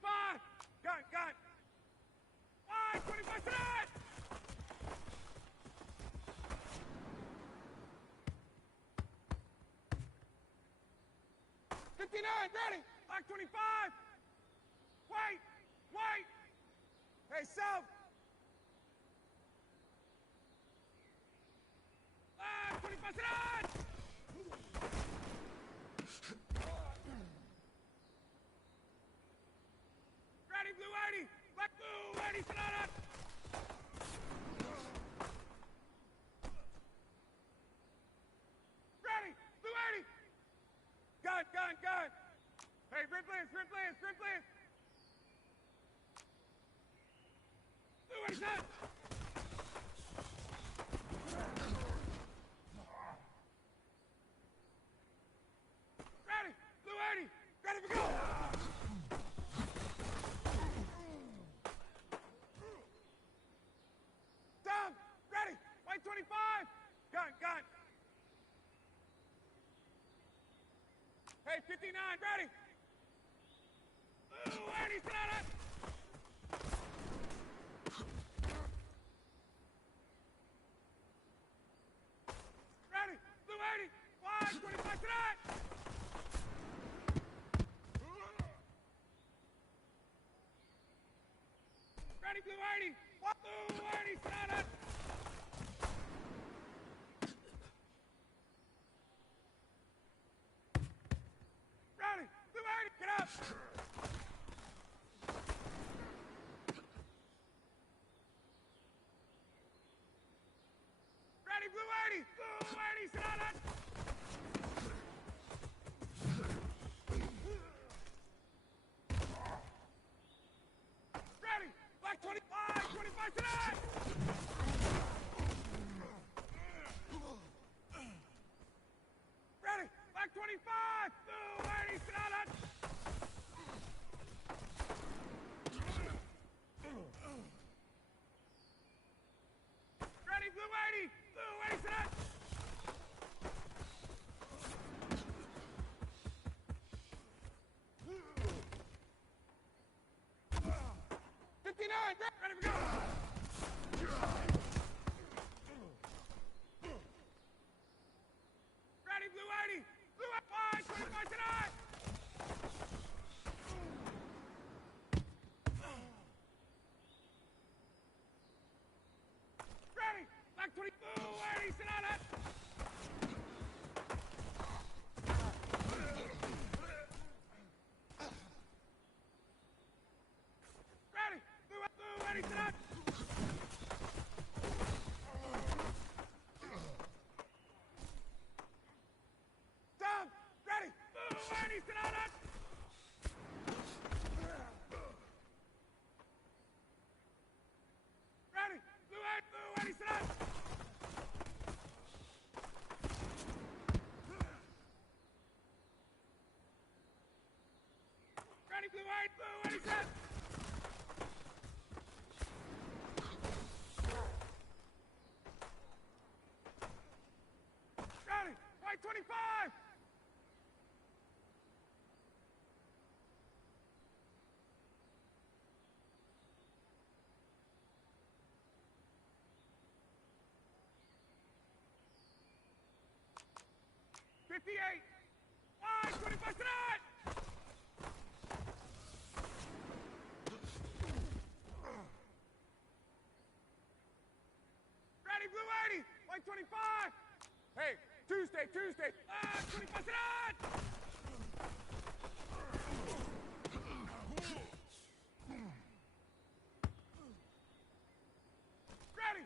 25! Gun, gun! Wide, 25 tonight! 59, ready! Black 25! Wait! Wait! Hey, Self! Black 25 tonight! Ready, blue 80! Black blue 80 tonight! Ready! Blue 80! Gun, gun, gun! Hey, Ripley's! Blue 80 set! Ready! Blue 80! Ready for go! Down! Ready! White 25! Gun, gun! Hey, 59, ready! Blue 80, set on it! Ready! Blue 80! Wide 25 tonight! Ready, blue 80! Blue 80, set on it! Ready! Blue 80, get up! Ready, blue 80! Blue 80, sit on it! Ready! Black 25, 25 tonight! Ready! Black 25! Blue 80, sit on it! Ready, blue 80! Blue 80, sit on! Ready for go! Ready, blue 80! Blue 5, 25 tonight! Ready! Black 20, blue 80, sit on it! Ready! Blue 80, sit on! Down! Ready! Blue 80, sit on it! Ready! Blue 80, sit on! Ready, blue 80, set! Ready! White 25! '58! Wide 25 tonight! Ready, blue 80! White 25! Hey, Tuesday! 25 tonight! Ready!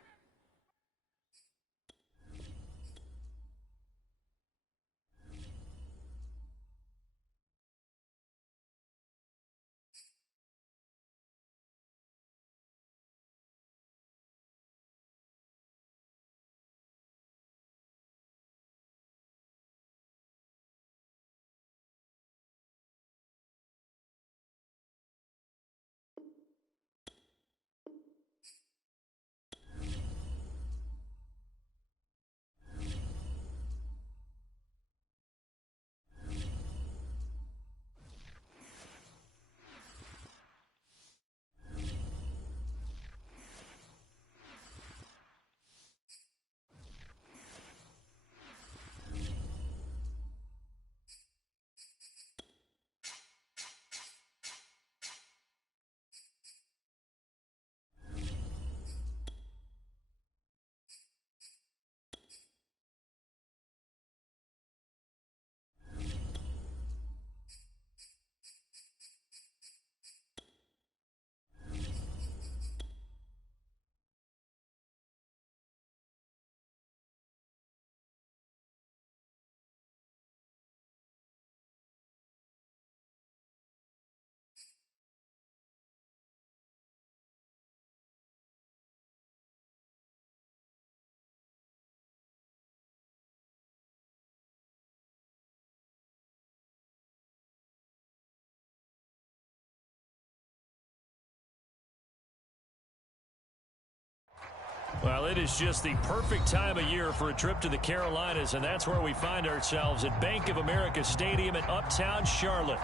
Well, it is just the perfect time of year for a trip to the Carolinas, and that's where we find ourselves at Bank of America Stadium in Uptown Charlotte.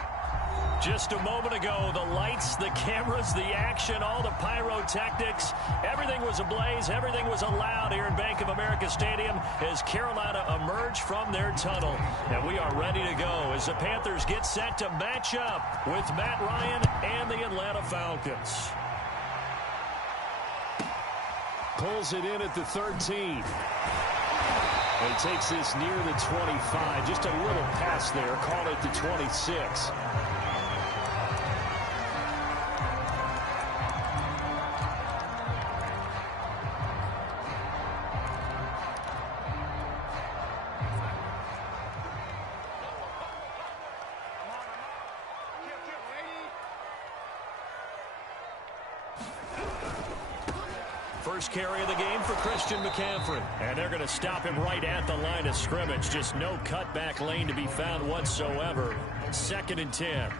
Just a moment ago, the lights, the cameras, the action, all the pyrotechnics, everything was ablaze, everything was allowed here in Bank of America Stadium as Carolina emerged from their tunnel. And we are ready to go as the Panthers get set to match up with Matt Ryan and the Atlanta Falcons. Pulls it in at the 13. And he takes this near the 25. Just a little pass there. Call it the 26. First carry of the game for Christian McCaffrey. And they're going to stop him right at the line of scrimmage. Just no cutback lane to be found whatsoever. 2nd and 10.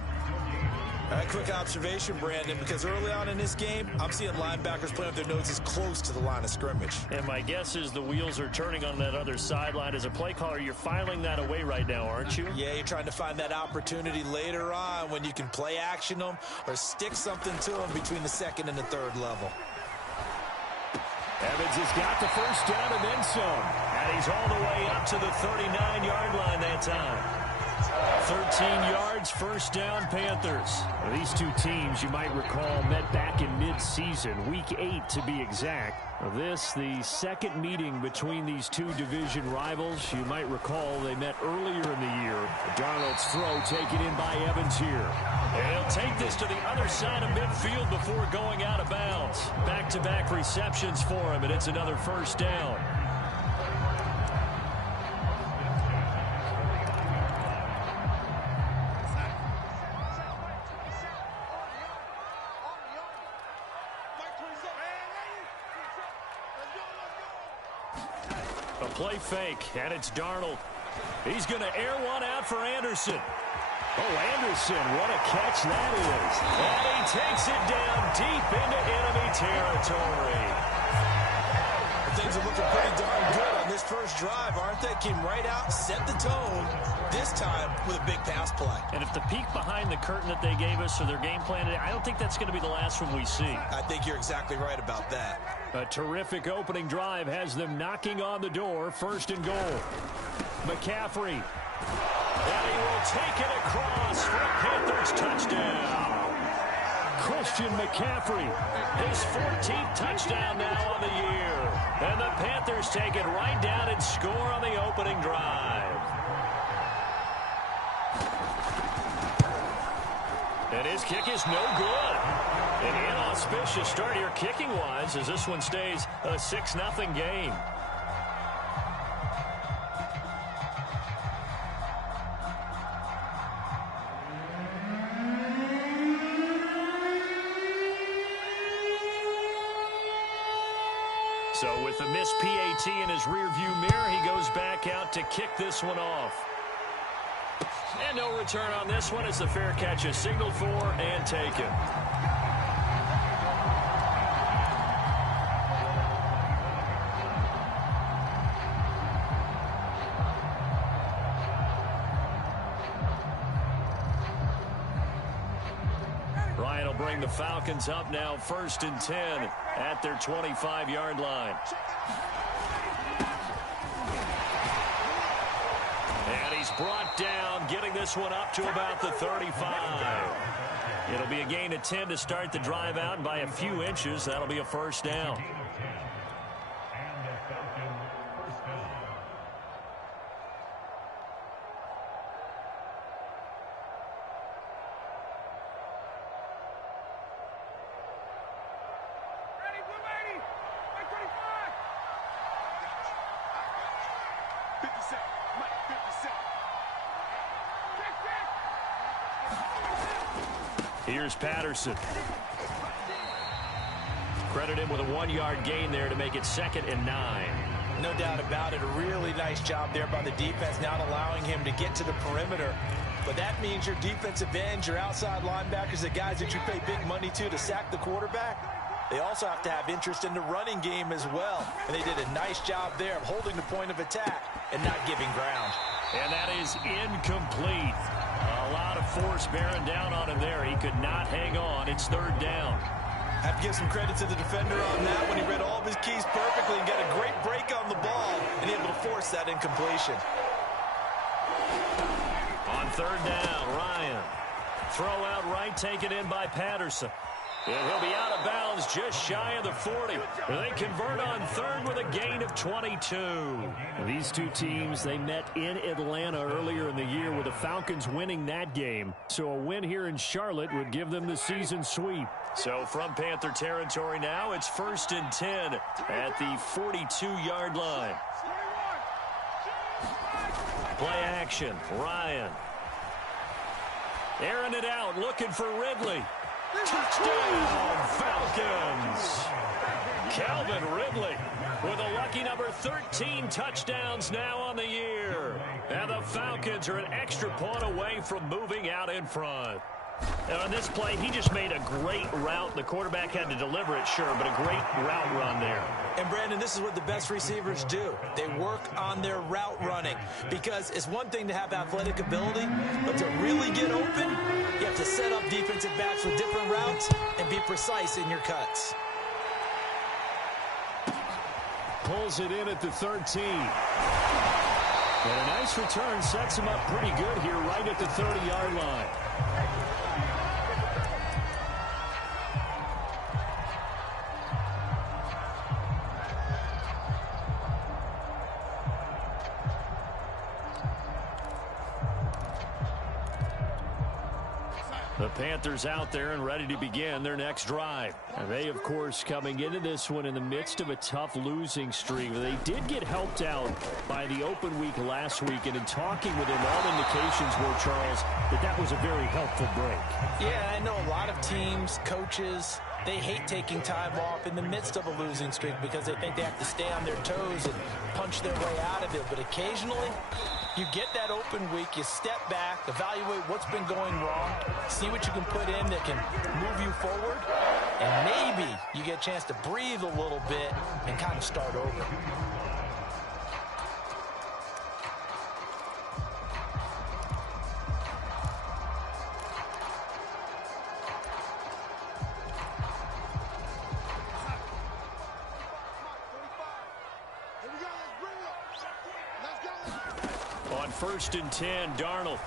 A quick observation, Brandon, because early on in this game, I'm seeing linebackers playing with their noses close to the line of scrimmage. And my guess is the wheels are turning on that other sideline. As a play caller, you're filing that away right now, aren't you? Yeah, you're trying to find that opportunity later on when you can play action them or stick something to them between the 2nd and the 3rd level. Evans has got the first down and then some. And he's all the way up to the 39-yard line that time. 13 yards, first down, Panthers. Well, these two teams, you might recall, met back in mid-season, week 8 to be exact. This, the second meeting between these two division rivals. You might recall they met earlier in the year. Darnold's throw taken in by Evans here. And he'll take this to the other side of midfield before going out of bounds. Back-to-back receptions for him, and it's another first down. A play fake, and it's Darnold. He's going to air one out for Anderson. Oh, Anderson, what a catch that is. And he takes it down deep into enemy territory. Things are looking pretty darn good on this first drive, aren't they? Came right out, set the tone, this time with a big pass play. And if the peek behind the curtain that they gave us or their game plan today, I don't think that's going to be the last one we see. I think you're exactly right about that. A terrific opening drive has them knocking on the door, 1st and goal. McCaffrey. And he will take it across for a Panthers touchdown. Christian McCaffrey, his 14th touchdown now on the year. And the Panthers take it right down and score on the opening drive. And his kick is no good. An inauspicious start here kicking-wise as this one stays a 6-0 game. So with the missed PAT in his rearview mirror, he goes back out to kick this one off. And no return on this one as the fair catch is signaled for and taken. Ryan will bring the Falcons up now 1st and 10 at their 25-yard line. And he's brought down, getting this one up to about the 35. It'll be a gain of 10 to start the drive out, and by a few inches, that'll be a first down. Here's Patterson. Credit him with a 1-yard gain there to make it 2nd and 9. No doubt about it. A really nice job there by the defense, not allowing him to get to the perimeter. But that means your defensive ends, your outside linebackers, the guys that you pay big money to sack the quarterback, They also have to have interest in the running game as well. And they did a nice job there of holding the point of attack and not giving ground. And that is incomplete. A lot of force bearing down on him there. He could not hang on. It's third down. I have to give some credit to the defender on that when he read all of his keys perfectly and got a great break on the ball and able to force that incompletion. On third down, Ryan. Throw out right, taken in by Patterson. And he'll be out of bounds just shy of the 40. They convert on third with a gain of 22. These two teams, they met in Atlanta earlier in the year with the Falcons winning that game. So a win here in Charlotte would give them the season sweep. So from Panther territory now, it's 1st and 10 at the 42-yard line. Play action, Ryan. Airing it out, looking for Ridley. Touchdown, Falcons! Calvin Ridley with a lucky number 13 touchdowns now on the year. And the Falcons are an extra point away from moving out in front. Now on this play, he just made a great route. The quarterback had to deliver it, sure, but a great route run there. And, Brandon, this is what the best receivers do. They work on their route running because it's one thing to have athletic ability, but to really get open, you have to set up defensive backs with different routes and be precise in your cuts. Pulls it in at the 13. And a nice return sets him up pretty good here right at the 30-yard line. The Panthers out there and ready to begin their next drive. And they, of course, coming into this one in the midst of a tough losing streak. They did get helped out by the open week last week, and in talking with him, all indications were, Charles, that was a very helpful break. Yeah, I know a lot of teams, coaches, they hate taking time off in the midst of a losing streak because they think they have to stay on their toes and punch their way out of it. But occasionally, you get that open week, you step back, evaluate what's been going wrong, see what you can put in that can move you forward, and maybe you get a chance to breathe a little bit and kind of start over. On 1st and 10, Darnold.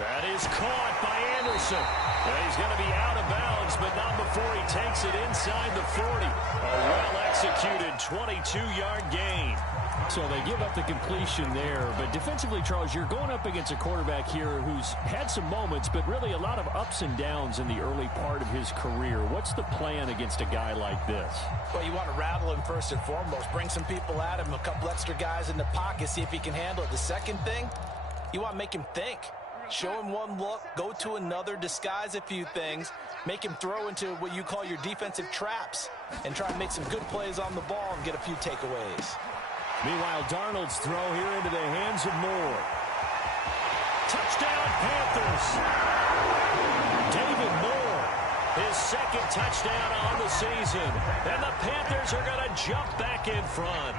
That is caught by Anderson. And he's going to be out of bounds, but not before he takes it inside the 40. A well-executed 22-yard gain. So they give up the completion there. But defensively, Charles, you're going up against a quarterback here who's had some moments, but really a lot of ups and downs in the early part of his career. What's the plan against a guy like this? Well, you want to rattle him first and foremost. Bring some people at him, a couple extra guys in the pocket, see if he can handle it. The second thing, you want to make him think. Show him one look, go to another, disguise a few things, make him throw into what you call your defensive traps, and try and make some good plays on the ball and get a few takeaways. Meanwhile, Darnold's throw here into the hands of Moore. Touchdown, Panthers! David Moore, his second touchdown on the season. And the Panthers are going to jump back in front.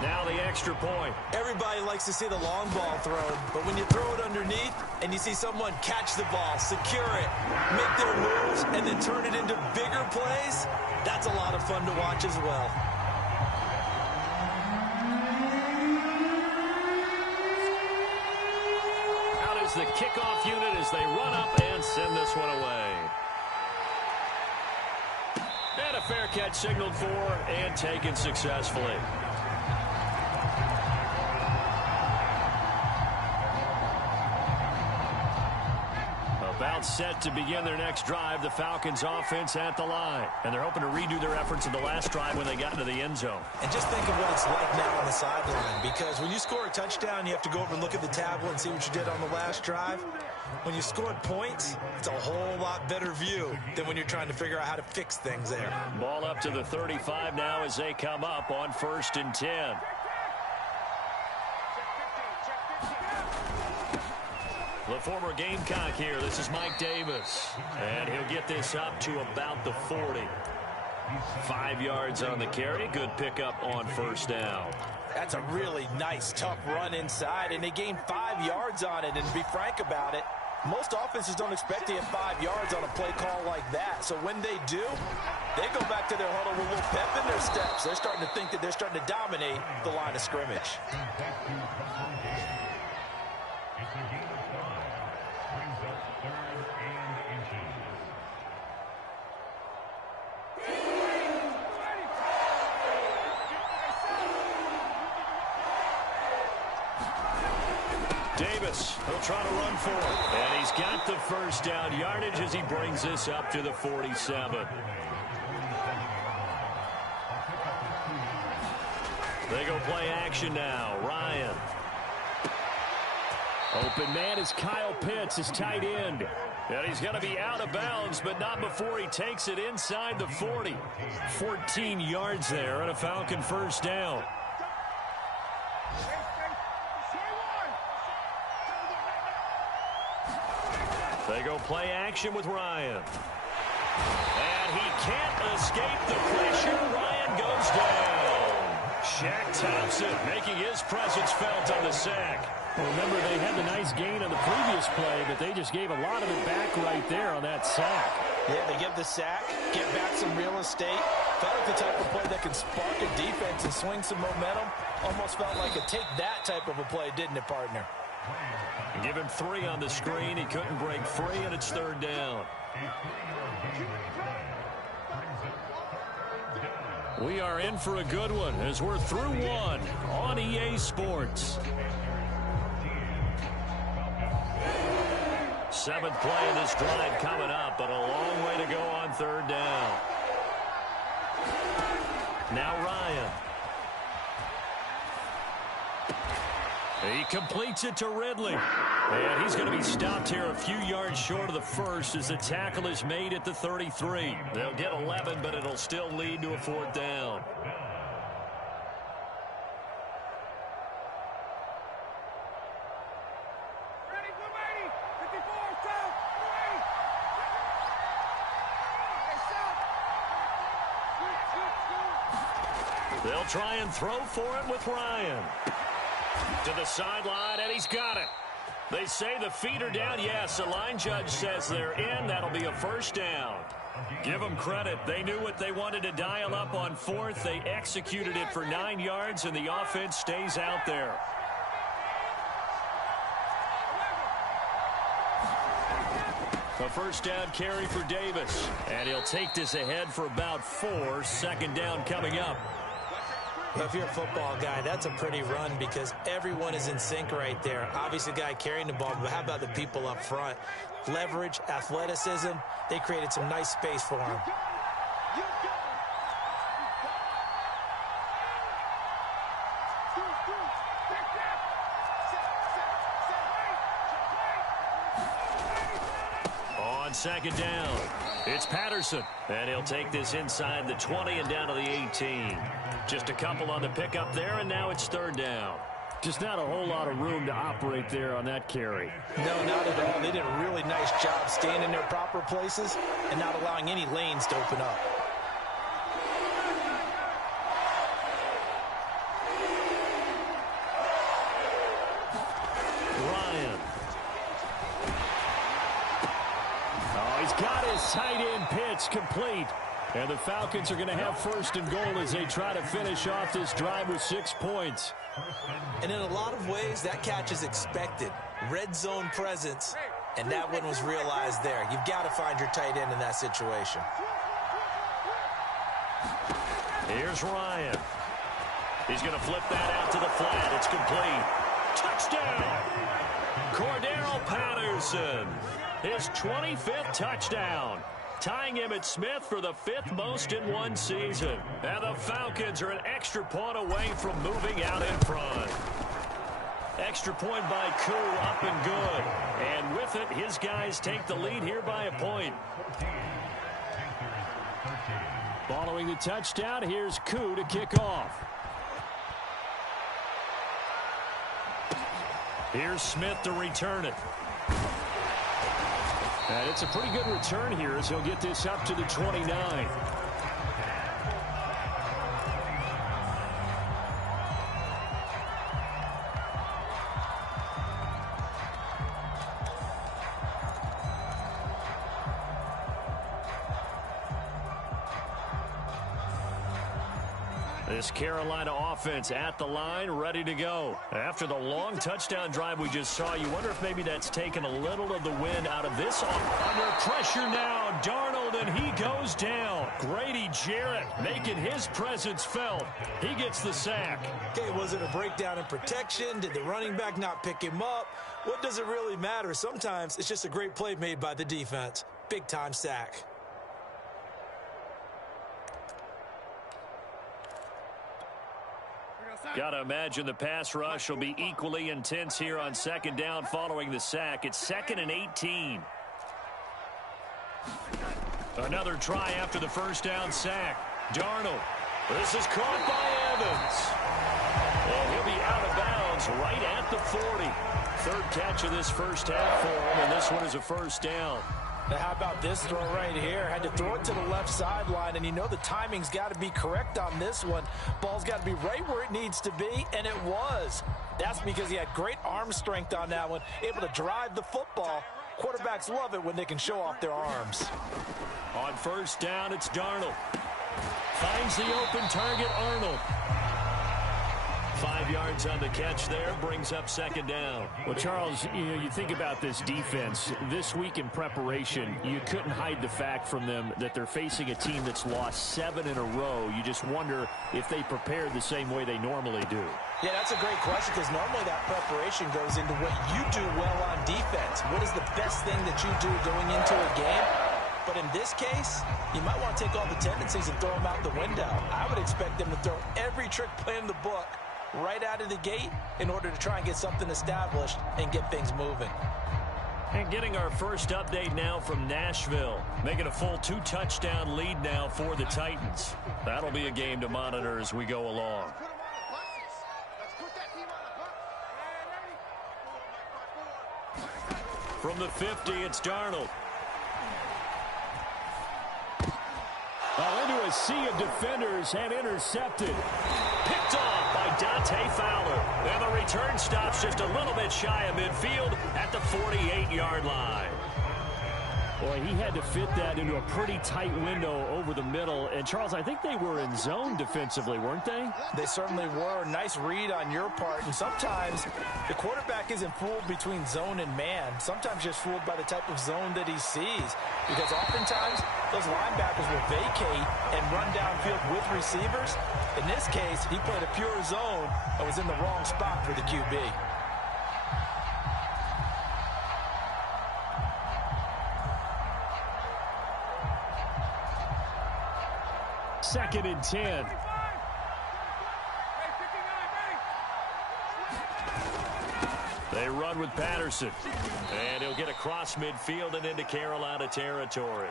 Now the extra point. Everybody likes to see the long ball thrown, but when you throw it underneath and you see someone catch the ball, secure it, make their moves, and then turn it into bigger plays, that's a lot of fun to watch as well. Out is the kickoff unit as they run up and send this one away. And a fair catch signaled for and taken successfully. About set to begin their next drive, the Falcons offense at the line. And they're hoping to redo their efforts in the last drive when they got into the end zone. And just think of what it's like now on the sideline, because when you score a touchdown, you have to go over and look at the tablet and see what you did on the last drive. When you scored points, it's a whole lot better view than when you're trying to figure out how to fix things there. Ball up to the 35 now as they come up on 1st and 10. The former Gamecock here. This is Mike Davis. And he'll get this up to about the 40. 5 yards on the carry. Good pickup on first down. That's a really nice, tough run inside, and they gained 5 yards on it. And to be frank about it, most offenses don't expect to get 5 yards on a play call like that. So when they do, they go back to their huddle with a little pep in their steps. They're starting to think that they're starting to dominate the line of scrimmage. Davis will try to run for it. And he's got the first down yardage as he brings this up to the 47. They go play action now. Ryan. Open man is Kyle Pitts, his tight end. And he's going to be out of bounds, but not before he takes it inside the 40. 14 yards there and a Falcon first down. They go play action with Ryan. And he can't escape the pressure. Ryan goes down. Shaq Thompson making his presence felt on the sack. Well, remember, they had the nice gain on the previous play, but they just gave a lot of it back right there on that sack. Yeah, they give the sack, get back some real estate. Felt like the type of play that can spark a defense and swing some momentum. Almost felt like a take that type of a play, didn't it, partner? Give him 3 on the screen. He couldn't break free, and it's third down. We are in for a good one as we're through one on EA Sports. 7th play of this drive coming up, but a long way to go on third down. Now Ryan. He completes it to Ridley. And he's going to be stopped here a few yards short of the first as the tackle is made at the 33. They'll get 11, but it'll still lead to a 4th down. Ready, blue 80, 54, south, blue 80. Hey, south. They'll try and throw for it with Ryan. To the sideline, and he's got it. They say the feet are down. Yes, the line judge says they're in. That'll be a first down. Give them credit. They knew what they wanted to dial up on 4th. They executed it for 9 yards, and the offense stays out there. A first down carry for Davis. And he'll take this ahead for about 4. Second down coming up. Well, if you're a football guy, that's a pretty run because everyone is in sync right there. Obviously, the guy carrying the ball, but how about the people up front? Leverage, athleticism, they created some nice space for him. On second down, it's Patterson. And he'll take this inside the 20 and down to the 18. Just a couple on the pickup there, and now it's third down. Just not a whole lot of room to operate there on that carry. No, not at all. They did a really nice job staying in their proper places and not allowing any lanes to open up. Ryan. Oh, he's got his tight end pitch complete. And the Falcons are going to have first and goal as they try to finish off this drive with 6 points. And in a lot of ways, that catch is expected. Red zone presence, and that one was realized there. You've got to find your tight end in that situation. Here's Ryan. He's going to flip that out to the flat. It's complete. Touchdown! Cordero Patterson, his 25th touchdown. Tying him at Smith for the 5th most in one season. And the Falcons are an extra point away from moving out in front. Extra point by Koo, up and good. And with it, his guys take the lead here by a point. Following the touchdown, here's Koo to kick off. Here's Smith to return it. And it's a pretty good return here as he'll get this up to the 29. This Carolina offense at the line, ready to go. After the long touchdown drive we just saw, you wonder if maybe that's taken a little of the wind out of this offense. Under pressure now, Darnold, and he goes down. Grady Jarrett making his presence felt. He gets the sack. Okay, was it a breakdown in protection? Did the running back not pick him up? What does it really matter? Sometimes it's just a great play made by the defense. Big-time sack. Got to imagine the pass rush will be equally intense here on second down following the sack. It's 2nd and 18. Another try after the first down sack. Darnold. This is caught by Evans. And he'll be out of bounds right at the 40. Third catch of this first half for him, and this one is a first down. Now, how about this throw right here? Had to throw it to the left sideline, and you know the timing's got to be correct on this one. Ball's got to be right where it needs to be, and it was. That's because he had great arm strength on that one, able to drive the football. Quarterbacks love it when they can show off their arms. On first down, it's Darnold. Finds the open target, Arnold. 5 yards on the catch there, brings up second down. Well, Charles, you think about this defense. This week in preparation, you couldn't hide the fact from them that they're facing a team that's lost 7 in a row. You just wonder if they prepared the same way they normally do. Yeah, that's a great question because normally that preparation goes into what you do well on defense. What is the best thing that you do going into a game? But in this case, you might want to take all the tendencies and throw them out the window. I would expect them to throw every trick play in the book right out of the gate in order to try and get something established and get things moving. And getting our first update now from Nashville, making a full 2-touchdown lead now for the Titans. That'll be a game to monitor as we go along. From the 50, it's Darnold. Into a sea of defenders and intercepted. Picked off by Dante Fowler. And the return stops just a little bit shy of midfield at the 48-yard line. Boy, he had to fit that into a pretty tight window over the middle. And, Charles, I think they were in zone defensively, weren't they? They certainly were. Nice read on your part. And sometimes the quarterback isn't fooled between zone and man. Sometimes just fooled by the type of zone that he sees. Because oftentimes those linebackers will vacate and run downfield with receivers. In this case, he played a pure zone and was in the wrong spot for the QB. Second and 10. They run with Patterson. And he'll get across midfield and into Carolina territory.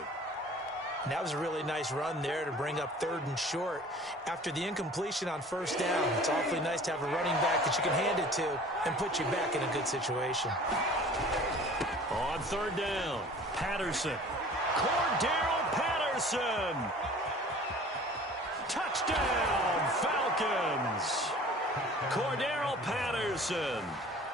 And that was a really nice run there to bring up 3rd and short. After the incompletion on first down, it's awfully nice to have a running back that you can hand it to and put you back in a good situation. On 3rd down, Patterson. Cordero Patterson. Touchdown, Falcons. Cordero Patterson.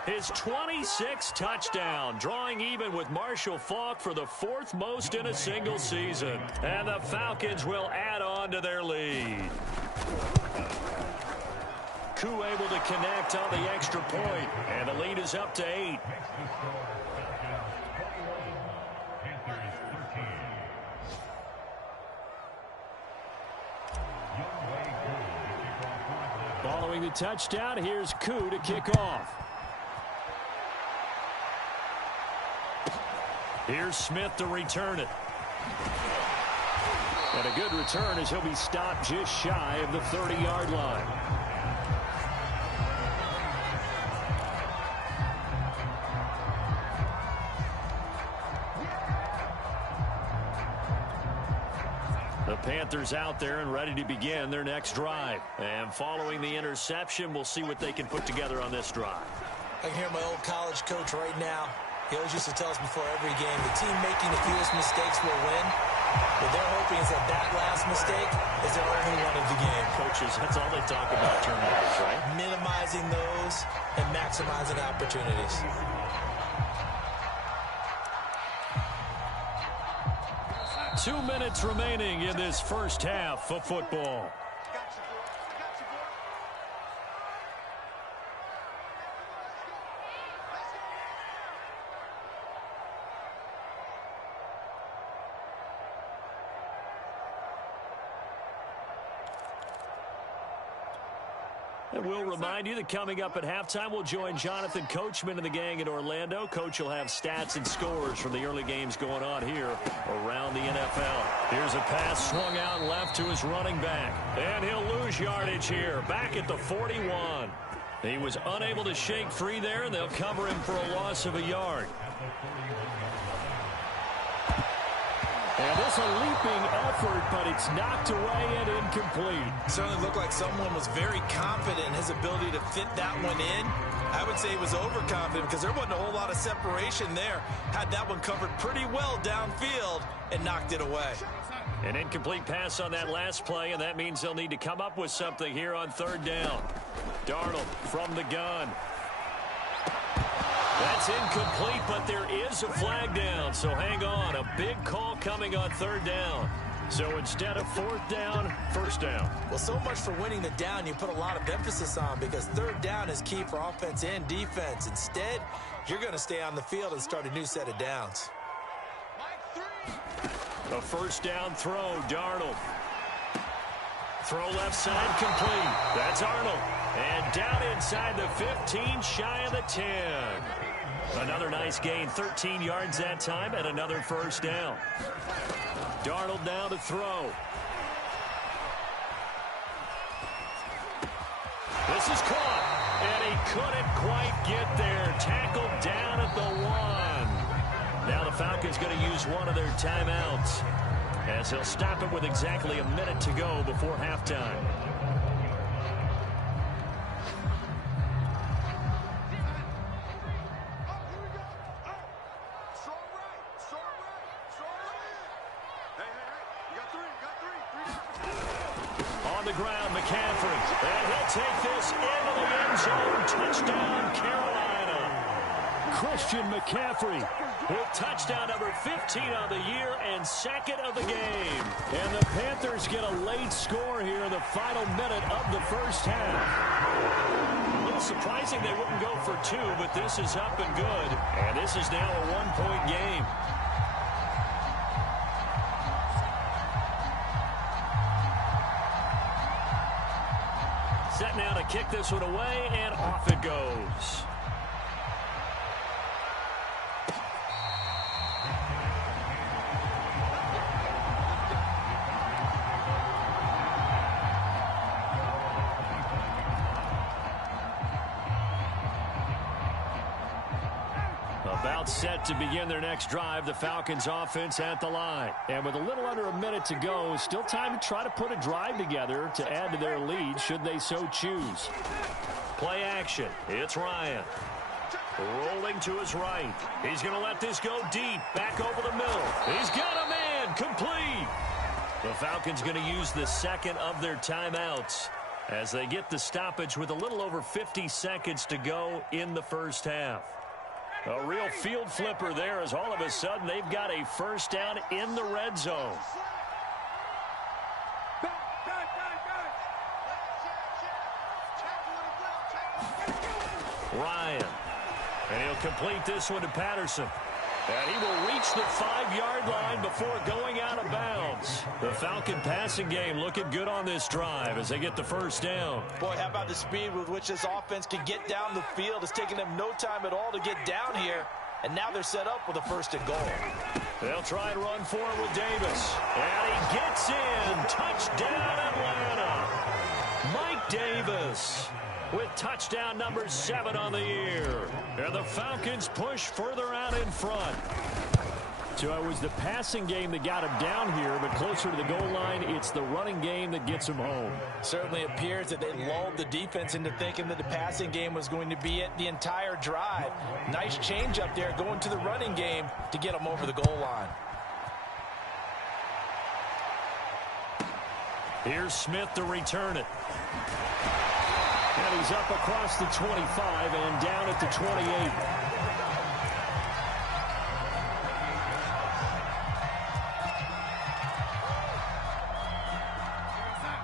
His 26th touchdown, drawing even with Marshall Faulk for the 4th most in a single season. And the Falcons will add on to their lead. Koo able to connect on the extra point, and the lead is up to 8. Following the touchdown, here's Koo to kick off. Here's Smith to return it. And a good return as he'll be stopped just shy of the 30-yard line. The Panthers out there and ready to begin their next drive. And following the interception, we'll see what they can put together on this drive. I can hear my old college coach right now. He always used to tell us before every game, the team making the fewest mistakes will win. What they're hoping is that last mistake is their only one of the game. Coaches, that's all they talk about, turnovers, right? Minimizing those and maximizing opportunities. Two minutes remaining in this first half of football. And we'll remind you that coming up at halftime, we'll join Jonathan Coachman and the gang in Orlando. Coach will have stats and scores from the early games going on here around the NFL. Here's a pass swung out left to his running back. And he'll lose yardage here, back at the 41. He was unable to shake free there, and they'll cover him for a loss of a yard. And this a leaping effort, but it's knocked away and incomplete. Certainly looked like someone was very confident in his ability to fit that one in. I would say he was overconfident because there wasn't a whole lot of separation there. Had that one covered pretty well downfield and knocked it away. An incomplete pass on that last play, and that means they'll need to come up with something here on third down. Darnold from the gun. That's incomplete, but there is a flag down, so hang on. A big call coming on third down. So instead of fourth down, first down. Well, so much for winning the down you put a lot of emphasis on because third down is key for offense and defense. Instead, you're going to stay on the field and start a new set of downs. A first down throw, Darnold. Throw left side complete. That's Arnold. And down inside the 15, shy of the 10. Another nice gain, 13 yards that time, and another first down. Darnold now to throw. This is caught, and he couldn't quite get there. Tackled down at the 1. Now the Falcons going to use one of their timeouts, as he'll stop it with exactly a minute to go before halftime. On the ground, McCaffrey. And he'll take this into the end zone. Touchdown, Carolina. Christian McCaffrey with touchdown number 15 on the year and second of the game. And the Panthers get a late score here in the final minute of the first half. A little surprising they wouldn't go for two, but this is up and good. And this is now a one-point game. Set now to kick this one away, and off it goes. About set to begin their next drive, the Falcons offense at the line. And with a little under a minute to go, still time to try to put a drive together to add to their lead should they so choose. Play action. It's Ryan. Rolling to his right. He's going to let this go deep. Back over the middle. He's got a man. Complete. The Falcons going to use the second of their timeouts as they get the stoppage with a little over 50 seconds to go in the first half. A real field flipper there as all of a sudden they've got a first down in the red zone. Ryan. And he'll complete this one to Patterson. And he will reach the 5-yard line before going out of bounds. The Falcon passing game looking good on this drive as they get the first down. Boy, how about the speed with which this offense can get down the field? It's taking them no time at all to get down here. And now they're set up with a first and goal. They'll try and run for it with Davis. And he gets in. Touchdown, Atlanta. Mike Davis with touchdown number 7 on the year. And the Falcons push further out in front. So it was the passing game that got him down here, but closer to the goal line, it's the running game that gets him home. Certainly appears that they lulled the defense into thinking that the passing game was going to be it the entire drive. Nice change up there going to the running game to get him over the goal line. Here's Smith to return it. And he's up across the 25 and down at the 28.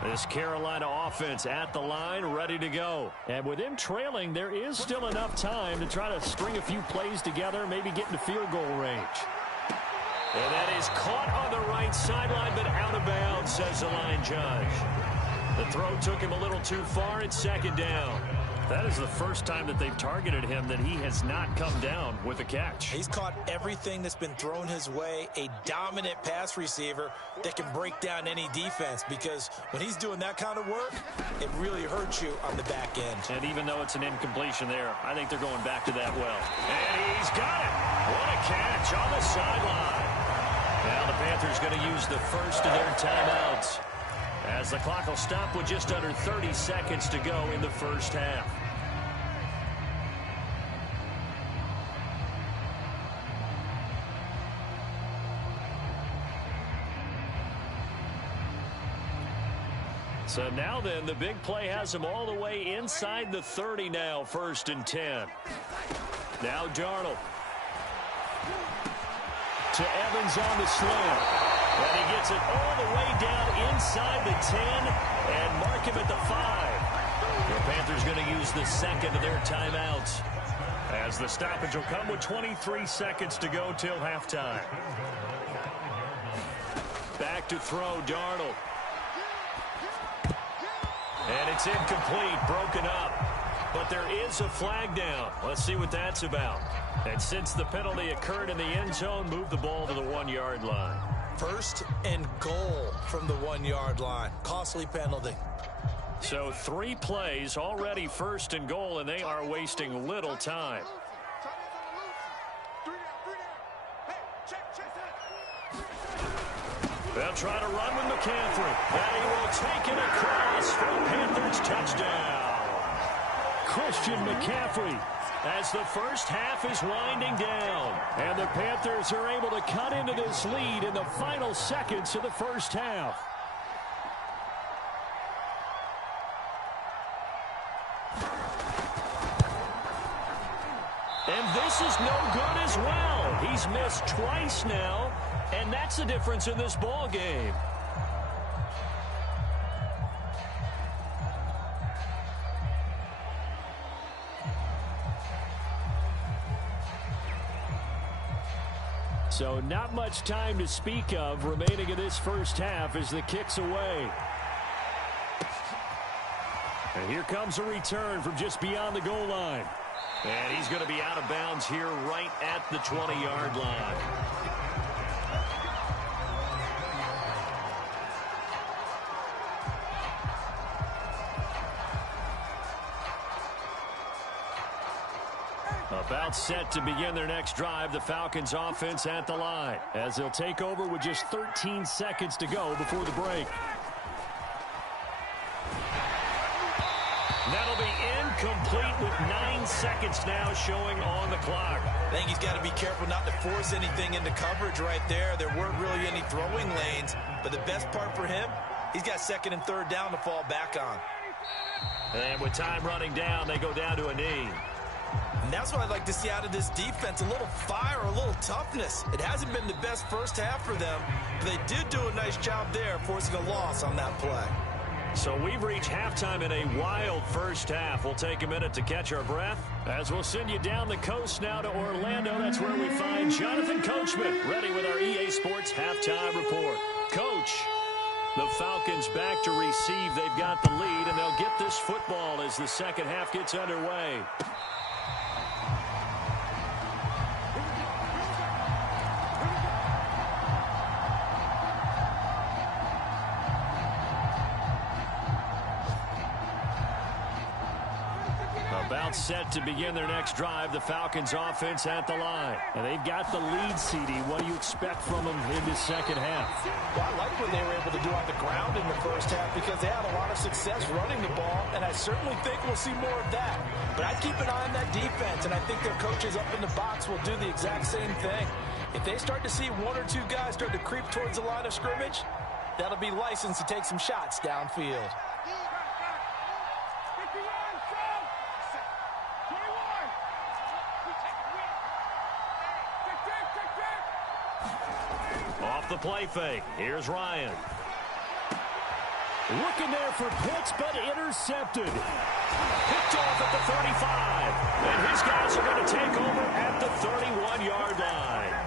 This Carolina offense at the line, ready to go. And with him trailing, there is still enough time to try to string a few plays together, maybe get into field goal range. And that is caught on the right sideline, but out of bounds, says the line judge. The throw took him a little too far. It's second down. That is the first time that they've targeted him that he has not come down with a catch. He's caught everything that's been thrown his way. A dominant pass receiver that can break down any defense, because when he's doing that kind of work, it really hurts you on the back end. And even though it's an incompletion there, I think they're going back to that well. And he's got it. What a catch on the sideline. Now the Panthers going to use the first of their timeouts, as the clock will stop with just under 30 seconds to go in the first half. So now then, the big play has him all the way inside the 30 now, 1st and 10. Now Darnold. To Evans on the slam. And he gets it all the way down inside the 10 and mark him at the 5. The Panthers going to use the second of their timeouts, as the stoppage will come with 23 seconds to go till halftime. Back to throw, Darnold. And it's incomplete, broken up. But there is a flag down. Let's see what that's about. And since the penalty occurred in the end zone, move the ball to the 1-yard line. 1st and goal from the 1-yard line. Costly penalty. So 3 plays, already 1st and goal, and they are wasting little time. They'll try to run with McCaffrey. And he will take it across for a Panthers touchdown. Christian McCaffrey, as the first half is winding down. And the Panthers are able to cut into this lead in the final seconds of the first half. And this is no good as well. He's missed twice now, and that's the difference in this ball game. So not much time to speak of remaining in this first half as the kick's away. And here comes a return from just beyond the goal line. And he's going to be out of bounds here right at the 20-yard line. About set to begin their next drive, the Falcons offense at the line, as they'll take over with just 13 seconds to go before the break. That'll be incomplete with 9 seconds now showing on the clock. I think he's got to be careful not to force anything into coverage right there. There weren't really any throwing lanes, but the best part for him, he's got 2nd and 3rd down to fall back on. And with time running down, they go down to a knee. And that's what I'd like to see out of this defense, a little fire, a little toughness. It hasn't been the best first half for them, but they did do a nice job there forcing a loss on that play. So we've reached halftime in a wild first half. We'll take a minute to catch our breath, as we'll send you down the coast now to Orlando. That's where we find Jonathan Coachman, ready with our EA Sports halftime report. Coach, the Falcons back to receive. They've got the lead, and they'll get this football as the second half gets underway. About set to begin their next drive, the Falcons offense at the line. And they've got the lead, CD. What do you expect from them in the second half? Well, I like what they were able to do on the ground in the first half because they had a lot of success running the ball, and I certainly think we'll see more of that. But I'd keep an eye on that defense, and I think their coaches up in the box will do the exact same thing. If they start to see one or two guys start to creep towards the line of scrimmage, that'll be licensed to take some shots downfield. Off the play fake. Here's Ryan. Looking there for Pitts, but intercepted. Picked off at the 35. And his guys are going to take over at the 31-yard line.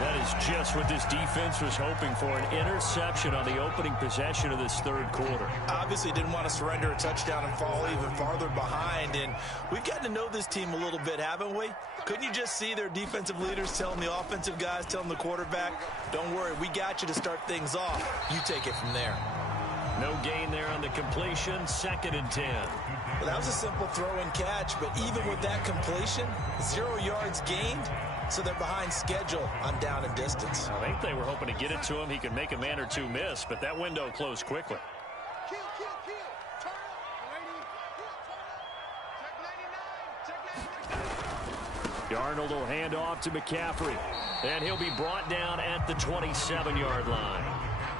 That is just what this defense was hoping for, an interception on the opening possession of this third quarter. Obviously didn't want to surrender a touchdown and fall even farther behind, and we've gotten to know this team a little bit, haven't we? Couldn't you just see their defensive leaders telling the offensive guys, telling the quarterback, don't worry, we got you to start things off. You take it from there. No gain there on the completion, 2nd and 10. Well, that was a simple throw and catch, but even with that completion, 0 yards gained, so they're behind schedule on down and distance. I think they were hoping to get it to him. He could make a man or two miss, but that window closed quickly. Darnold will hand off to McCaffrey, and he'll be brought down at the 27-yard line.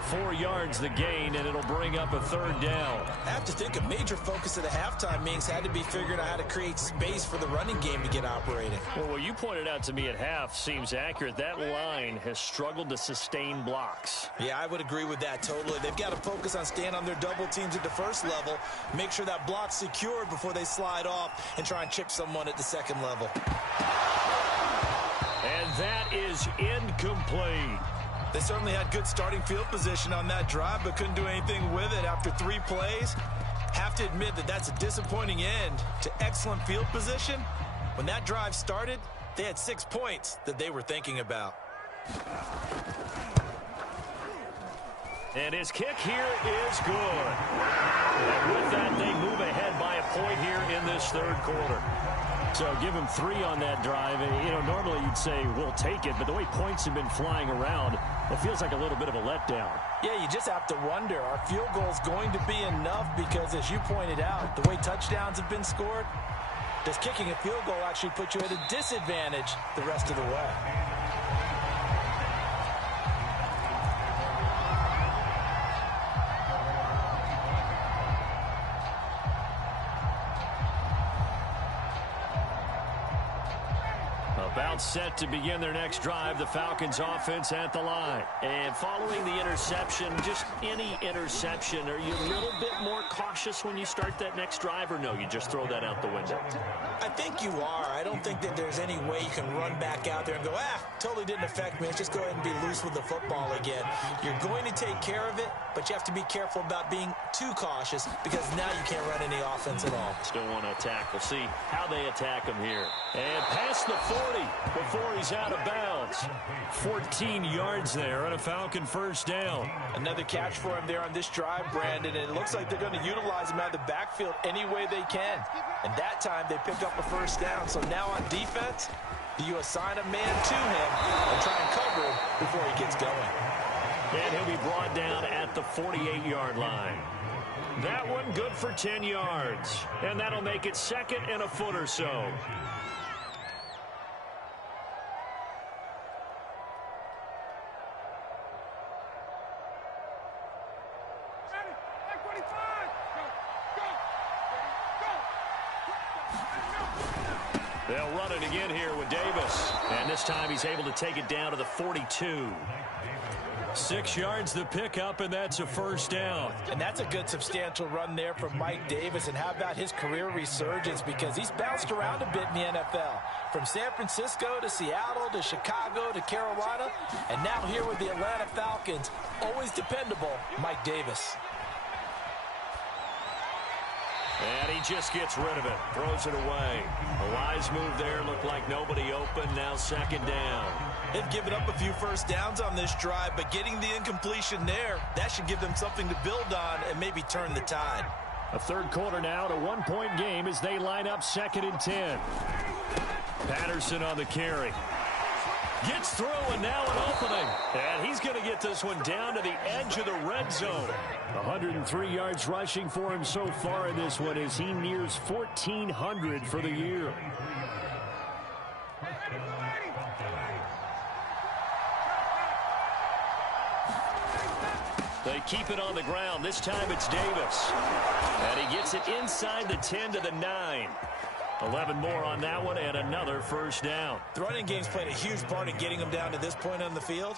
4 yards the gain, and it'll bring up a 3rd down. I have to think a major focus of the halftime meetings had to be figuring out how to create space for the running game to get operating. Well, what you pointed out to me at half seems accurate. That line has struggled to sustain blocks. Yeah, I would agree with that totally. They've got to focus on staying on their double teams at the first level, make sure that block's secured before they slide off and try and chip someone at the second level. And that is incomplete. They certainly had good starting field position on that drive, but couldn't do anything with it after 3 plays. Have to admit that that's a disappointing end to excellent field position. When that drive started, they had 6 points that they were thinking about. And his kick here is good. And with that, they move ahead by a point here in this third quarter. So give him 3 on that drive. And, you know, normally you'd say, we'll take it. But the way points have been flying around, it feels like a little bit of a letdown. Yeah, you just have to wonder, are field goals going to be enough? Because as you pointed out, the way touchdowns have been scored, does kicking a field goal actually put you at a disadvantage the rest of the way? About set to begin their next drive, the Falcons offense at the line. And following the interception, just any interception, are you a little bit more cautious when you start that next drive, or no, you just throw that out the window? I think you are. I don't think that there's any way you can run back out there and go, totally didn't affect me. Let's just go ahead and be loose with the football again. You're going to take care of it, but you have to be careful about being too cautious because now you can't run any offense at all. Still want to attack. We'll see how they attack him here. And past the 40 before he's out of bounds. 14 yards there on a Falcon first down. Another catch for him there on this drive, Brandon, and it looks like they're going to utilize him out of the backfield any way they can. And that time they pick up a first down. So now on defense, do you assign a man to him and try and cover him before he gets going? And he'll be brought down at the 48-yard line. That one good for 10 yards. And that'll make it 2nd and a foot or so. They'll run it again here with Davis. And this time he's able to take it down to the 42. 6 yards the pickup, and that's a first down. And that's a good substantial run there from Mike Davis. And how about his career resurgence? Because he's bounced around a bit in the NFL. From San Francisco to Seattle to Chicago to Carolina. And now here with the Atlanta Falcons. Always dependable, Mike Davis. And he just gets rid of it. Throws it away. A wise move there. Looked like nobody open. Now 2nd down. They've given up a few first downs on this drive, but getting the incompletion there, that should give them something to build on and maybe turn the tide. A third quarter now, at a one-point game as they line up 2nd and 10. Patterson on the carry. Gets through, and now an opening. And he's going to get this one down to the edge of the red zone. 103 yards rushing for him so far in this one as he nears 1,400 for the year. They keep it on the ground. This time it's Davis. And he gets it inside the 10 to the 9. 11 more on that one and another first down. The running game's played a huge part in getting them down to this point on the field.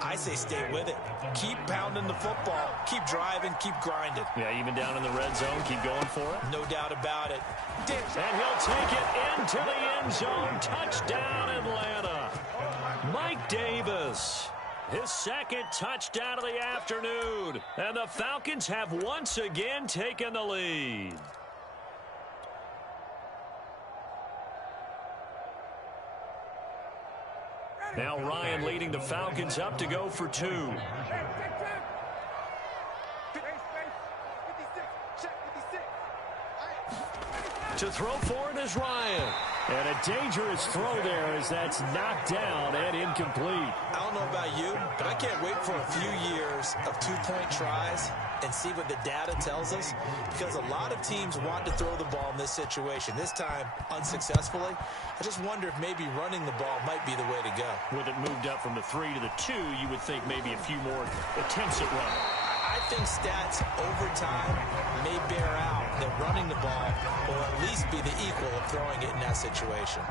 I say stay with it. Keep pounding the football. Keep driving. Keep grinding. Yeah, even down in the red zone, keep going for it. No doubt about it. And he'll take it into the end zone. Touchdown, Atlanta. Mike Davis. His second touchdown of the afternoon. And the Falcons have once again taken the lead. Now Ryan leading the Falcons up to go for 2. To throw for it is Ryan. And a dangerous throw there as that's knocked down and incomplete. I don't know about you, but I can't wait for a few years of two-point tries and see what the data tells us, because a lot of teams want to throw the ball in this situation. This time, unsuccessfully. I just wonder if maybe running the ball might be the way to go. With it moved up from the 3 to the 2, you would think maybe a few more attempts at running. I think stats over time may bear out that running the ball will at least be the equal of throwing it in that situation.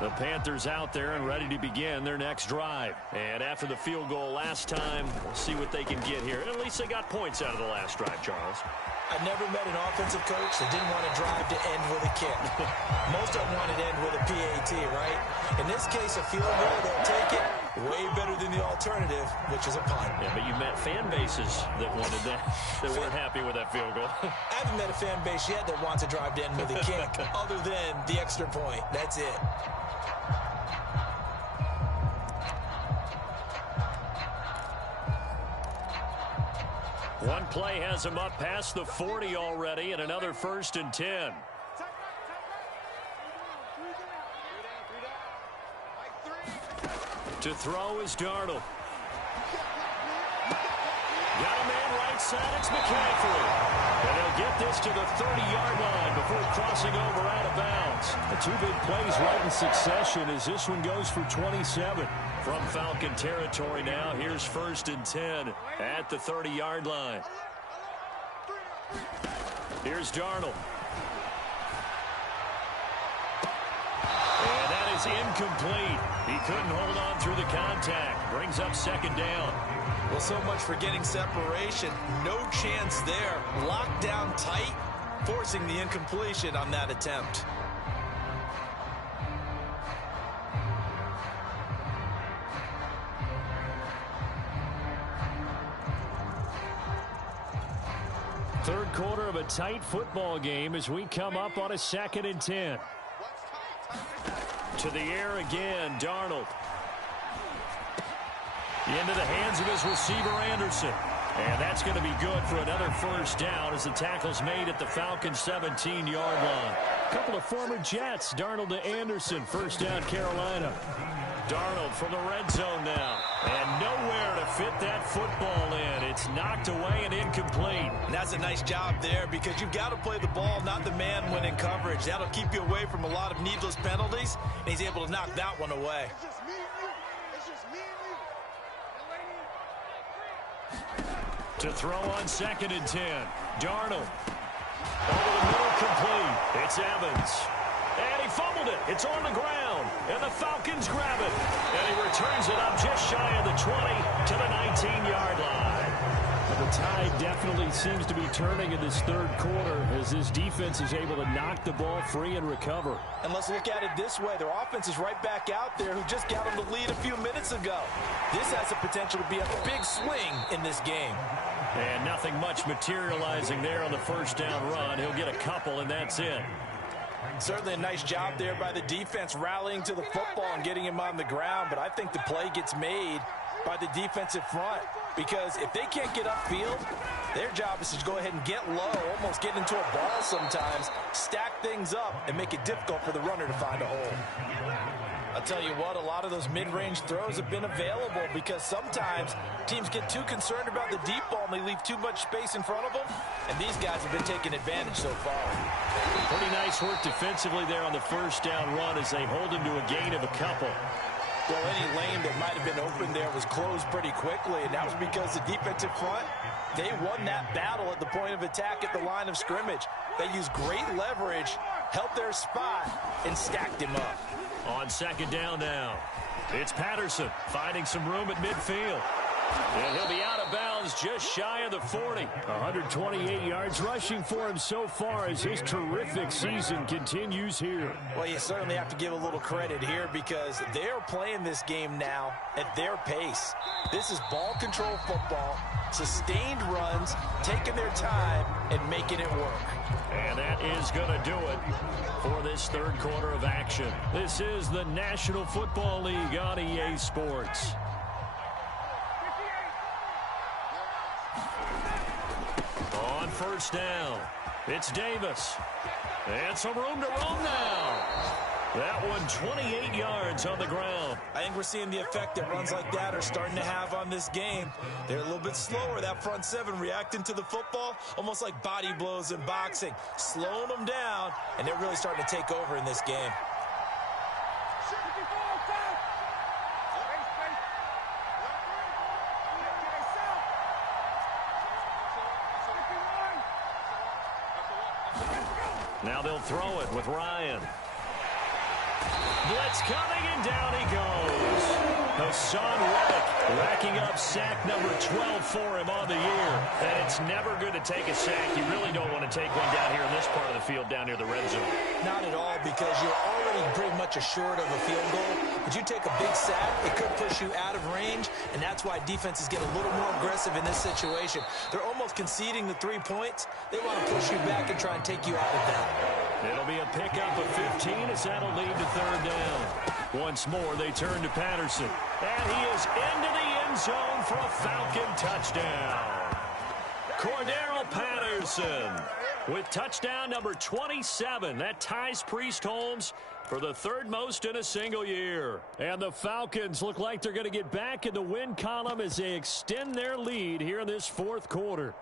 The Panthers out there and ready to begin their next drive. And after the field goal last time, we'll see what they can get here. And at least they got points out of the last drive, Charles. I never met an offensive coach that didn't want to drive to end with a kick. Most of them wanted to end with a PAT, right? In this case, a field goal, they'll take it. Way better than the alternative, which is a punt. Yeah, but you met fan bases that wanted that, that weren't happy with that field goal. I haven't met a fan base yet that wants to drive to end with a kick, other than the extra point. That's it. One play has him up past the 40 already, and another 1st and 10. To throw is Darnold. Got a man right side, it's McCaffrey. And they'll get this to the 30-yard line before crossing over out of bounds. The 2 big plays right in succession as this one goes for 27. From Falcon territory now, here's 1st and 10 at the 30-yard line. Here's Darnold. And that is incomplete. He couldn't hold on through the contact. Brings up 2nd down. Well, so much for getting separation. No chance there. Locked down tight, forcing the incompletion on that attempt. Third quarter of a tight football game as we come up on a 2nd and 10. To the air again, Darnold. Into the hands of his receiver, Anderson. And that's going to be good for another first down as the tackle's made at the Falcons' 17-yard line. A couple of former Jets, Darnold to Anderson, first down Carolina. Darnold from the red zone now. And nowhere to fit that football in. It's knocked away and incomplete. And that's a nice job there because you've got to play the ball, not the man when in coverage. That'll keep you away from a lot of needless penalties. And he's able to knock that one away. To throw on 2nd and 10. Darnold. Over the middle, complete. It's Evans. And he fumbled it. It's on the ground. And the Falcons grab it. And he returns it up just shy of the 20 to the 19-yard line. The tide definitely seems to be turning in this third quarter as this defense is able to knock the ball free and recover. And let's look at it this way. Their offense is right back out there who just got them the lead a few minutes ago. This has the potential to be a big swing in this game. And nothing much materializing there on the first down run. He'll get a couple, and that's it. Certainly a nice job there by the defense rallying to the football and getting him on the ground, but I think the play gets made by the defensive front. because if they can't get upfield, their job is to go ahead and get low, almost get into a ball sometimes, stack things up, and make it difficult for the runner to find a hole. I'll tell you what, a lot of those mid-range throws have been available because sometimes teams get too concerned about the deep ball and they leave too much space in front of them, and these guys have been taking advantage so far. Pretty nice work defensively there on the first down run as they hold him to a gain of a couple. Well, any lane that might have been open there was closed pretty quickly, and that was because the defensive front, they won that battle at the point of attack at the line of scrimmage. They used great leverage, held their spot, and stacked him up. On second down now, it's Patterson finding some room at midfield. And he'll be out of bounds just shy of the 40. 128 yards rushing for him so far as his terrific season continues here. Well, you certainly have to give a little credit here because they're playing this game now at their pace. This is ball control football, sustained runs, taking their time, and making it work. And that is going to do it for this third quarter of action. This is the National Football League on EA Sports. On first down, it's Davis. And some room to roam now. That one 28 yards on the ground. I think we're seeing the effect that runs like that are starting to have on this game. They're a little bit slower, that front seven, reacting to the football, almost like body blows in boxing, slowing them down, and they're really starting to take over in this game. Now they'll throw it with Ryan. Blitz coming, and down he goes. Hassan Reddick racking up sack number 12 for him on the year. And it's never good to take a sack. You really don't want to take one down here in this part of the field, down near the red zone. Not at all, because you're already pretty much assured of a field goal. But you take a big sack, it could push you out of range, and that's why defenses get a little more aggressive in this situation. They're almost conceding the 3 points. They want to push you back and try and take you out of that. It'll be a pickup of 15 as that'll lead to third down. Once more, they turn to Patterson. And he is into the end zone for a Falcon touchdown. Cordero Patterson with touchdown number 27. That ties Priest Holmes for the third most in a single year. And the Falcons look like they're going to get back in the win column as they extend their lead here in this fourth quarter.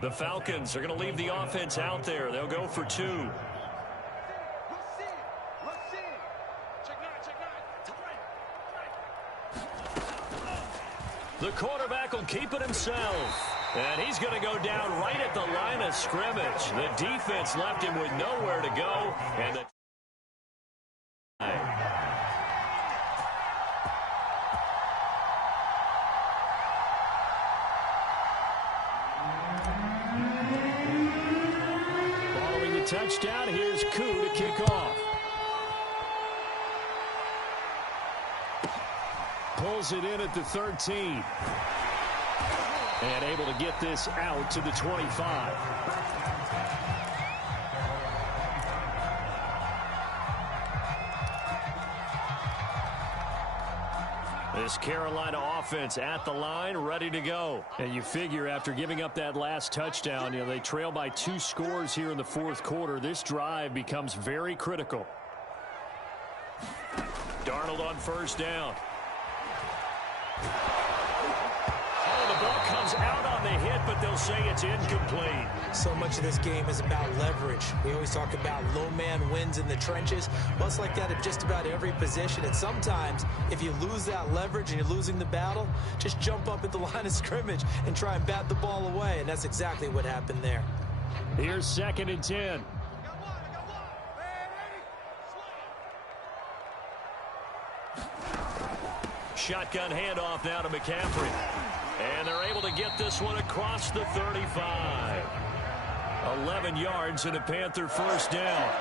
The Falcons are going to leave the offense out there. They'll go for two. The quarterback will keep it himself. And he's going to go down right at the line of scrimmage. The defense left him with nowhere to go. And the touchdown, here's Koo to kick off. Pulls it in at the 13. And able to get this out to the 25. This Carolina offense at the line, ready to go. And you figure after giving up that last touchdown, they trail by 2 scores here in the fourth quarter. This drive becomes very critical. Darnold on first down. Oh, the ball comes out on the hit, but they'll say it's incomplete. So much of this game is about leverage. We always talk about low man wins in the trenches. Well, it's like that at just about every position. And sometimes, if you lose that leverage and you're losing the battle, just jump up at the line of scrimmage and try and bat the ball away. And that's exactly what happened there. Here's 2nd and 10. Shotgun handoff now to McCaffrey. And they're able to get this one across the 35. 11 yards and a Panther first down.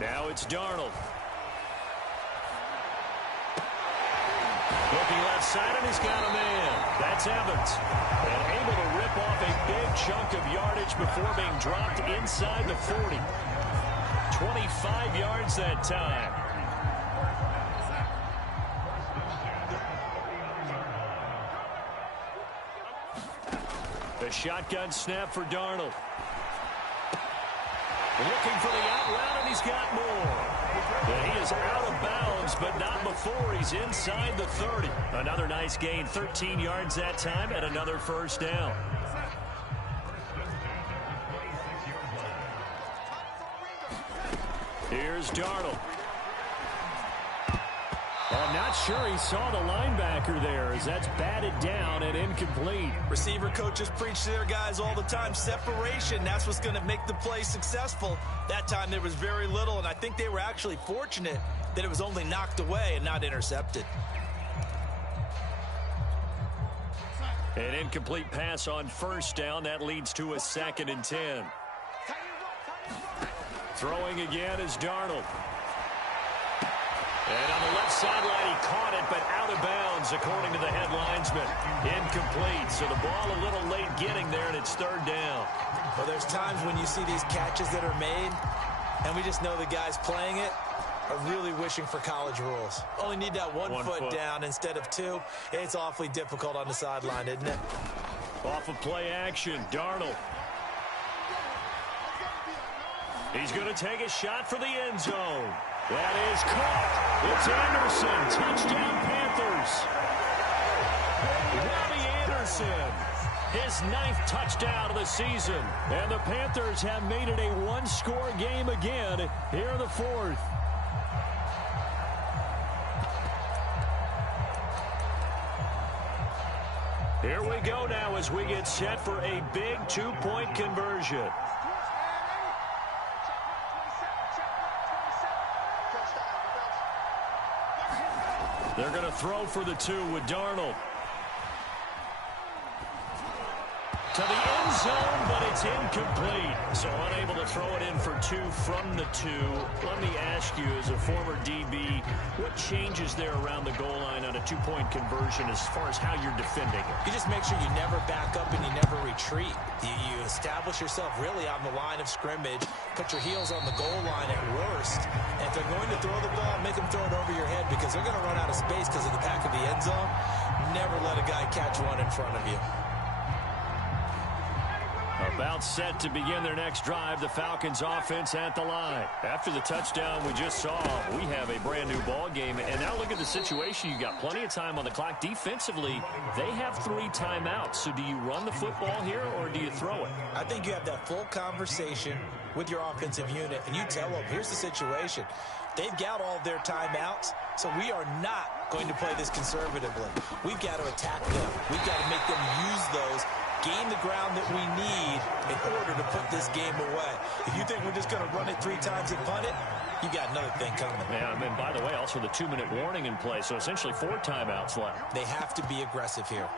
Now it's Darnold. Looking left side, and he's got a man. That's Evans. And able to rip off a big chunk of yardage before being dropped inside the 40. 25 yards that time. The shotgun snap for Darnold. Looking for the out route, and he's got more. And he is out of bounds, but not before he's inside the 30. Another nice gain, 13 yards that time, and another first down. Here's Darnold. I'm not sure he saw the linebacker there as that's batted down and incomplete. Receiver coaches preach to their guys all the time. Separation, that's what's going to make the play successful. That time there was very little, and I think they were actually fortunate that it was only knocked away and not intercepted. An incomplete pass on first down. That leads to a 2nd and 10. Throwing again is Darnold. And on the left sideline, he caught it, but out of bounds, according to the head linesman. Incomplete, so the ball a little late getting there, and it's 3rd down. Well, there's times when you see these catches that are made, and we just know the guys playing it are really wishing for college rules. Only need that one foot down instead of 2. It's awfully difficult on the sideline, isn't it? Off of play action, Darnold. He's going to take a shot for the end zone. That is caught. It's Anderson. Touchdown, Panthers. Robbie Anderson. His 9th touchdown of the season. And the Panthers have made it a one-score game again here in the 4th. Here we go now as we get set for a big 2-point conversion. They're going to throw for the 2 with Darnold. To the end zone, but it's incomplete. So unable to throw it in for 2 from the 2. Let me ask you, as a former DB, what changes there around the goal line on a 2-point conversion as far as how you're defending it? You just make sure you never back up and you never retreat. You establish yourself really on the line of scrimmage, put your heels on the goal line at worst, and if they're going to throw the ball, make them throw it over your head because they're going to run out of space because of the back of the end zone. Never let a guy catch one in front of you. About set to begin their next drive, the Falcons offense at the line. After the touchdown we just saw, we have a brand new ball game. And now look at the situation. You've got plenty of time on the clock. Defensively, they have 3 timeouts. So do you run the football here or do you throw it? I think you have that full conversation with your offensive unit, and you tell them, here's the situation. They've got all of their timeouts, so we are not going to play this conservatively. We've got to attack them. We've got to make them use those, gain the ground that we need in order to put this game away. If you think we're just going to run it 3 times and punt it, you got another thing coming. Yeah, and by the way, also the 2-minute warning in play, so essentially 4 timeouts left. They have to be aggressive here.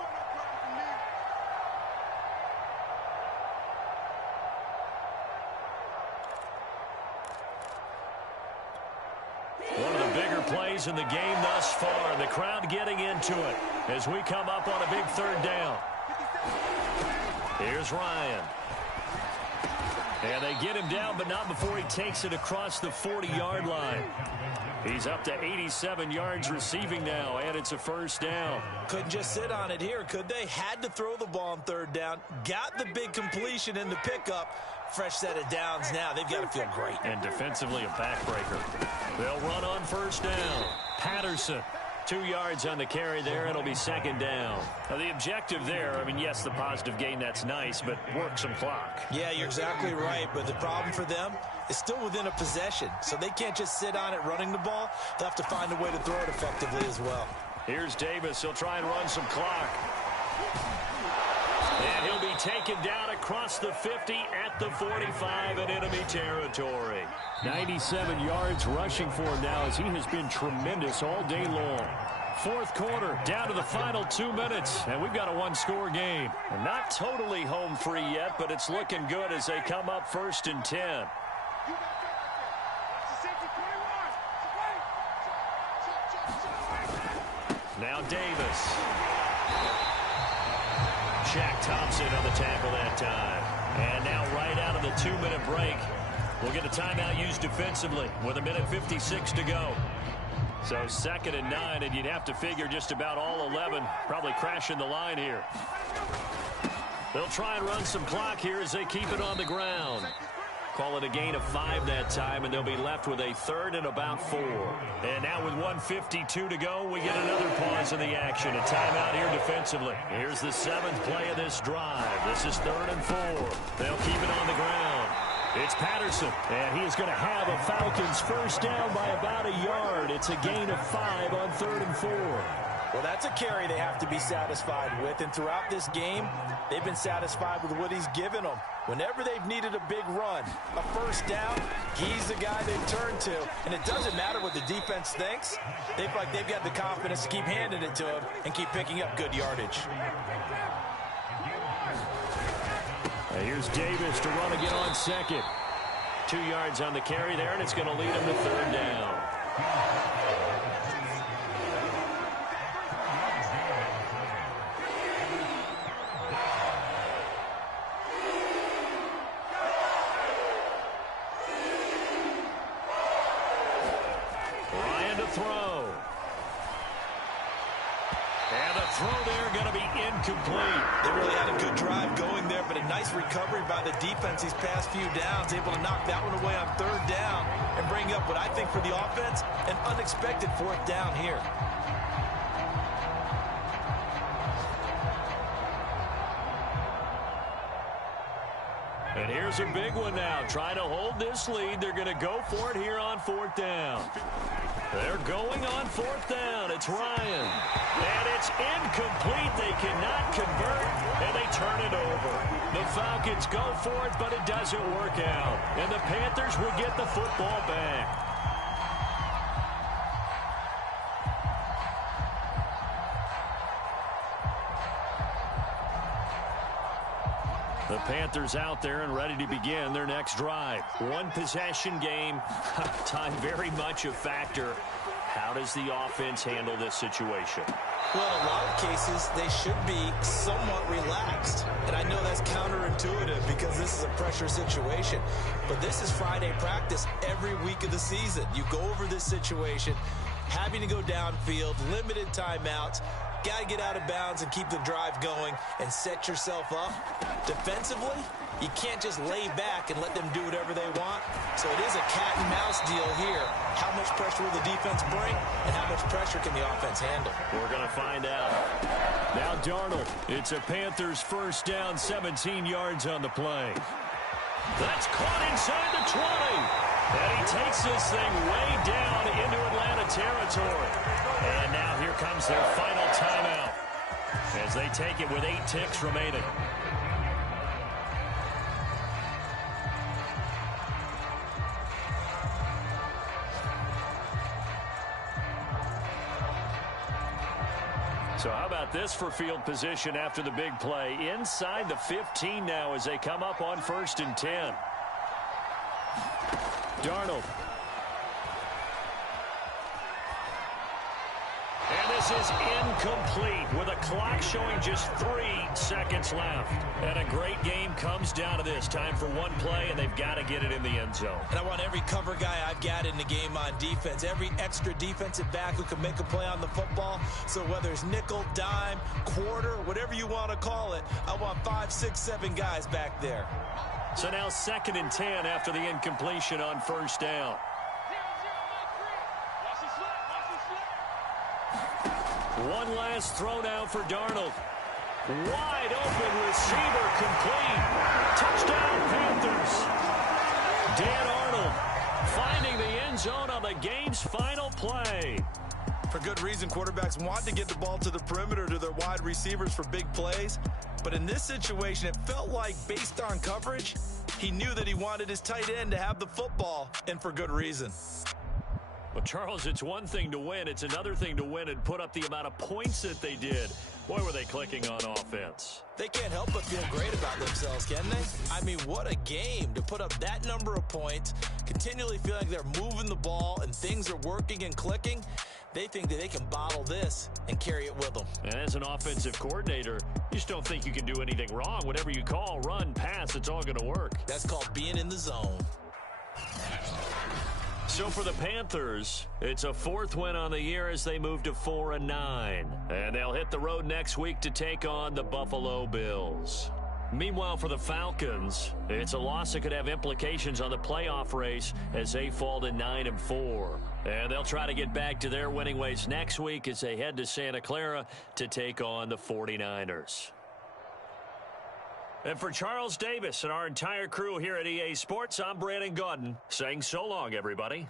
One of the bigger plays in the game thus far. The crowd getting into it as we come up on a big 3rd down. Here's Ryan. And they get him down, but not before he takes it across the 40-yard line. He's up to 87 yards receiving now, and it's a first down. Couldn't just sit on it here, could they? Had to throw the ball on 3rd down. Got the big completion in the pickup. Fresh set of downs now. They've got to feel great. And defensively, a backbreaker. They'll run on first down. Patterson. 2 yards on the carry there. It'll be 2nd down. Now, the objective there, I mean, yes, the positive gain, that's nice, but work some clock. Yeah, you're exactly right. But the problem for them is still within a possession. So they can't just sit on it running the ball. They'll have to find a way to throw it effectively as well. Here's Davis. He'll try and run some clock. And he'll be taken down across the 50 at the 45 in enemy territory. 97 yards rushing for him now as he has been tremendous all day long. 4th quarter, down to the final 2 minutes, and we've got a 1-score game. And not totally home free yet, but it's looking good as they come up 1st and 10. Now Davis. Shaq Thompson on the tackle that time. And now right out of the 2-minute break, we'll get a timeout used defensively with 1:56 to go. So 2nd and 9, and you'd have to figure just about all 11 probably crashing the line here. They'll try and run some clock here as they keep it on the ground. Call it a gain of 5 that time, and they'll be left with a 3rd and about 4. And now with 1:52 to go, we get another pause in the action. A timeout here defensively. Here's the 7th play of this drive. This is 3rd and 4. They'll keep it on the ground. It's Patterson, and he is going to have a Falcons first down by about a yard. It's a gain of 5 on 3rd and 4. Well, that's a carry they have to be satisfied with, and throughout this game, they've been satisfied with what he's given them. Whenever they've needed a big run, a first down, he's the guy they've turned to. And it doesn't matter what the defense thinks. They feel like they've got the confidence to keep handing it to him and keep picking up good yardage. And here's Davis to run again on 2nd. 2 yards on the carry there, and it's going to lead him to 3rd down. Throw. And the throw there going to be incomplete. They really had a good drive going there, but a nice recovery by the defense these past few downs, able to knock that one away on 3rd down and bring up what I think for the offense, an unexpected 4th down here. And here's a big one now. Trying to hold this lead. They're going to go for it here on 4th down. They're going on 4th down. It's Ryan. And it's incomplete. They cannot convert, and they turn it over. The Falcons go for it, but it doesn't work out. And the Panthers will get the football back. The Panthers out there and ready to begin their next drive. 1-possession game. Time very much a factor. How does the offense handle this situation? Well, in a lot of cases, they should be somewhat relaxed. And I know that's counterintuitive because this is a pressure situation. But this is Friday practice every week of the season. You go over this situation, having to go downfield, limited timeouts. Got to get out of bounds and keep the drive going and set yourself up. Defensively, you can't just lay back and let them do whatever they want. So it is a cat and mouse deal here. How much pressure will the defense bring and how much pressure can the offense handle? We're going to find out. Now Darnold. It's a Panthers first down, 17 yards on the play. That's caught inside the 20. And he takes this thing way down into Atlanta territory. And now here comes their final timeout as they take it with 8 ticks remaining. So how about this for field position after the big play? Inside the 15 now as they come up on 1st and 10. Darnold. And this is incomplete with a clock showing just 3 seconds left. And a great game comes down to this. Time for one play, and they've got to get it in the end zone. And I want every cover guy I've got in the game on defense, every extra defensive back who can make a play on the football. So whether it's nickel, dime, quarter, whatever you want to call it, I want 5, 6, 7 guys back there. So now 2nd and 10 after the incompletion on 1st down. One last throw now for Darnold. Wide open receiver complete. Touchdown Panthers. Dan Arnold finding the end zone on the game's final play. For good reason, quarterbacks want to get the ball to the perimeter to their wide receivers for big plays. But in this situation, it felt like based on coverage, he knew that he wanted his tight end to have the football, and for good reason. Well, Charles, it's one thing to win. It's another thing to win and put up the amount of points that they did. Boy, were they clicking on offense. They can't help but feel great about themselves, can they? I mean, what a game to put up that number of points, continually feeling like they're moving the ball and things are working and clicking. They think that they can bottle this and carry it with them. And as an offensive coordinator, you just don't think you can do anything wrong. Whatever you call, run, pass, it's all going to work. That's called being in the zone. So for the Panthers, it's a 4th win on the year as they move to 4-9. And they'll hit the road next week to take on the Buffalo Bills. Meanwhile, for the Falcons, it's a loss that could have implications on the playoff race as they fall to 9-4. And they'll try to get back to their winning ways next week as they head to Santa Clara to take on the 49ers. And for Charles Davis and our entire crew here at EA Sports, I'm Brandon Gaudin saying so long, everybody.